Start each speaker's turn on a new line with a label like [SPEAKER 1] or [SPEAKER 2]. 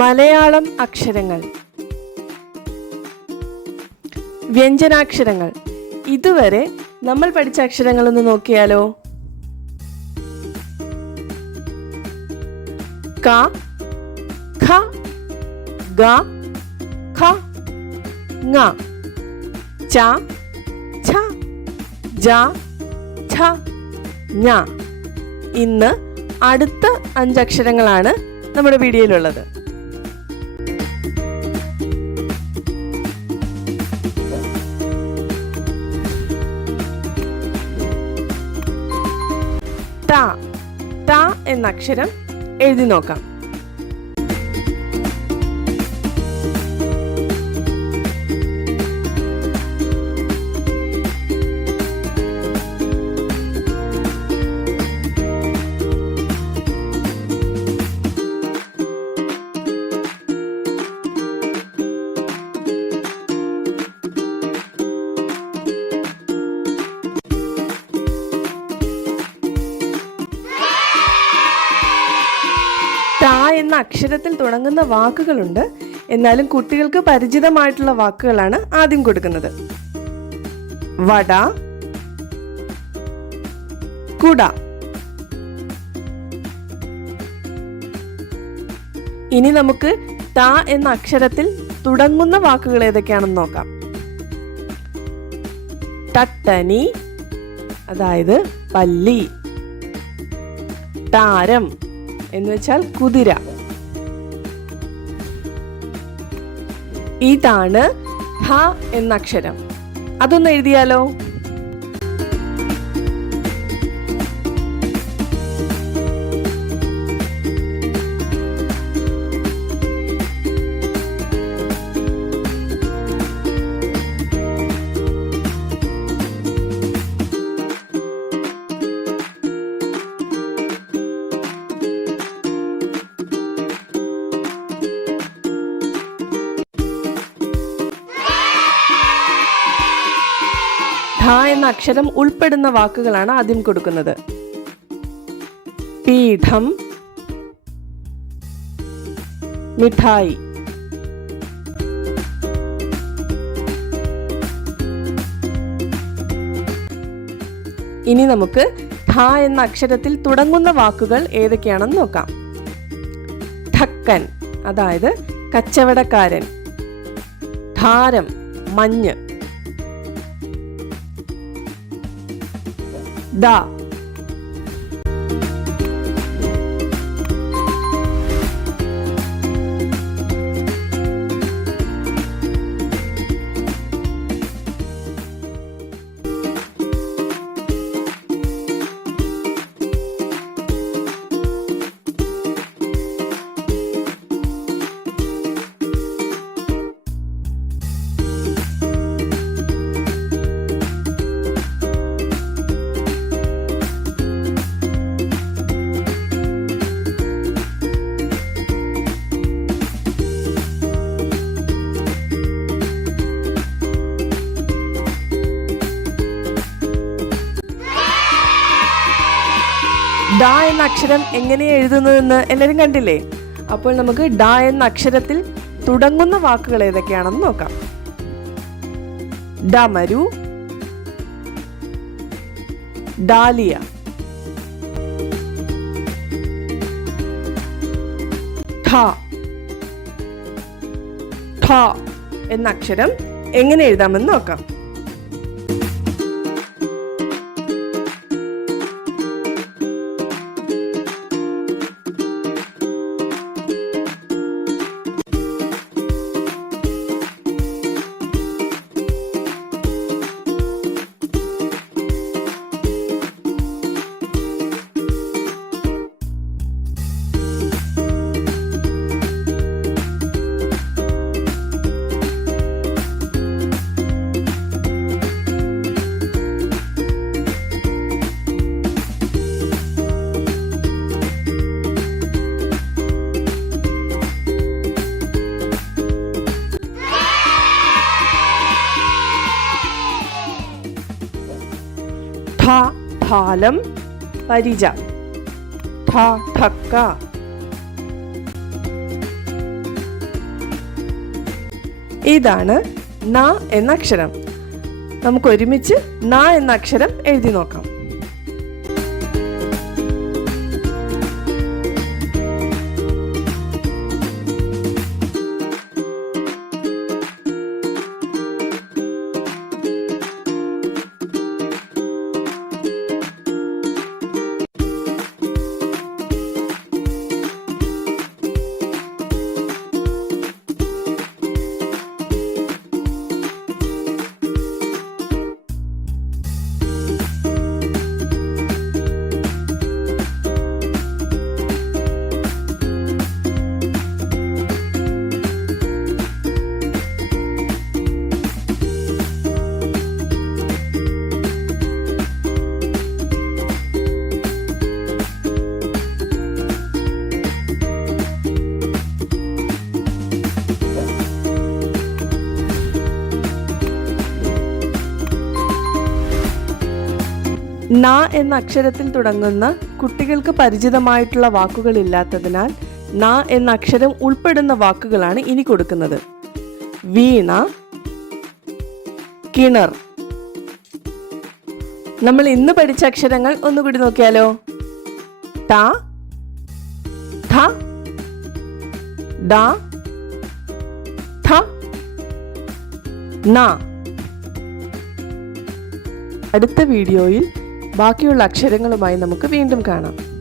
[SPEAKER 1] മലയാളം അക്ഷരങ്ങൾ. വ്യഞ്ജനാക്ഷരങ്ങൾ. ഇതുവരെ നമ്മൾ പഠിച്ച അക്ഷരങ്ങളൊന്ന് നോക്കിയാലോ? ക ഖ ഗ ഖ ങ. ച ഛ ജ ഛ ഞ. ഇന്ന് അടുത്ത അഞ്ചക്ഷരങ്ങളാണ് നമ്മുടെ വീഡിയോയിലുള്ളത്. ട ട എന്ന അക്ഷരം എഴുതി നോക്കാം. ട എന്ന അക്ഷരത്തിൽ തുടങ്ങുന്ന വാക്കുകളുണ്ട്. എന്നാലും കുട്ടികൾക്ക് പരിചിതമായിട്ടുള്ള വാക്കുകളാണ് ആദ്യം കൊടുക്കുന്നത്. വട കുട. ഇനി നമുക്ക് ട എന്ന അക്ഷരത്തിൽ തുടങ്ങുന്ന വാക്കുകൾ ഏതൊക്കെയാണെന്ന് നോക്കാം. തട്ടനി അതായത് പല്ലി. താരം. എന്ന് വെച്ചാൽ കുതിര. ഇതാണ് ഹ എന്ന അക്ഷരം. അതൊന്ന് എഴുതിയാലോ? ധ എന്ന അക്ഷരം ഉൾപ്പെടുന്ന വാക്കുകളാണ് ആദ്യം കൊടുക്കുന്നത്. പീഠം മിഠായി. ഇനി നമുക്ക് ധ എന്ന അക്ഷരത്തിൽ തുടങ്ങുന്ന വാക്കുകൾ ഏതൊക്കെയാണെന്ന് നോക്കാം. ഠക്കൻ അതായത് കച്ചവടക്കാരൻ. ധാരം മഞ്ഞ്. ദ ഡ എന്ന അക്ഷരം എങ്ങനെ എഴുതുന്നതെന്ന് എല്ലാവരും കണ്ടില്ലേ? അപ്പോൾ നമുക്ക് ഡ എന്ന അക്ഷരത്തിൽ തുടങ്ങുന്ന വാക്കുകൾ ഏതൊക്കെയാണെന്ന് നോക്കാം. ഡമരു ഡാലിയ ഠ എന്ന അക്ഷരം എങ്ങനെ എഴുതാമെന്ന് നോക്കാം. ഠ ഠാലം പരിച ഠ ഠക്ക. ഇതാണ് ന എന്ന അക്ഷരം. നമുക്ക് ഒരുമിച്ച് ന എന്ന അക്ഷരം എഴുതി നോക്കാം. ന എന്ന അക്ഷരത്തിൽ തുടങ്ങുന്ന കുട്ടികൾക്ക് പരിചിതമായിട്ടുള്ള വാക്കുകൾ ഇല്ലാത്തതിനാൽ ന എന്ന അക്ഷരം ഉൾപ്പെടുന്ന വാക്കുകളാണ് ഇനി കൊടുക്കുന്നത്. വീണ കിണർ. നമ്മൾ ഇന്ന് പഠിച്ച അക്ഷരങ്ങൾ ഒന്നുകൂടി നോക്കിയാലോ? ഥ ന. അടുത്ത വീഡിയോയിൽ ബാക്കിയുള്ള അക്ഷരങ്ങളുമായി നമുക്ക് വീണ്ടും കാണാം.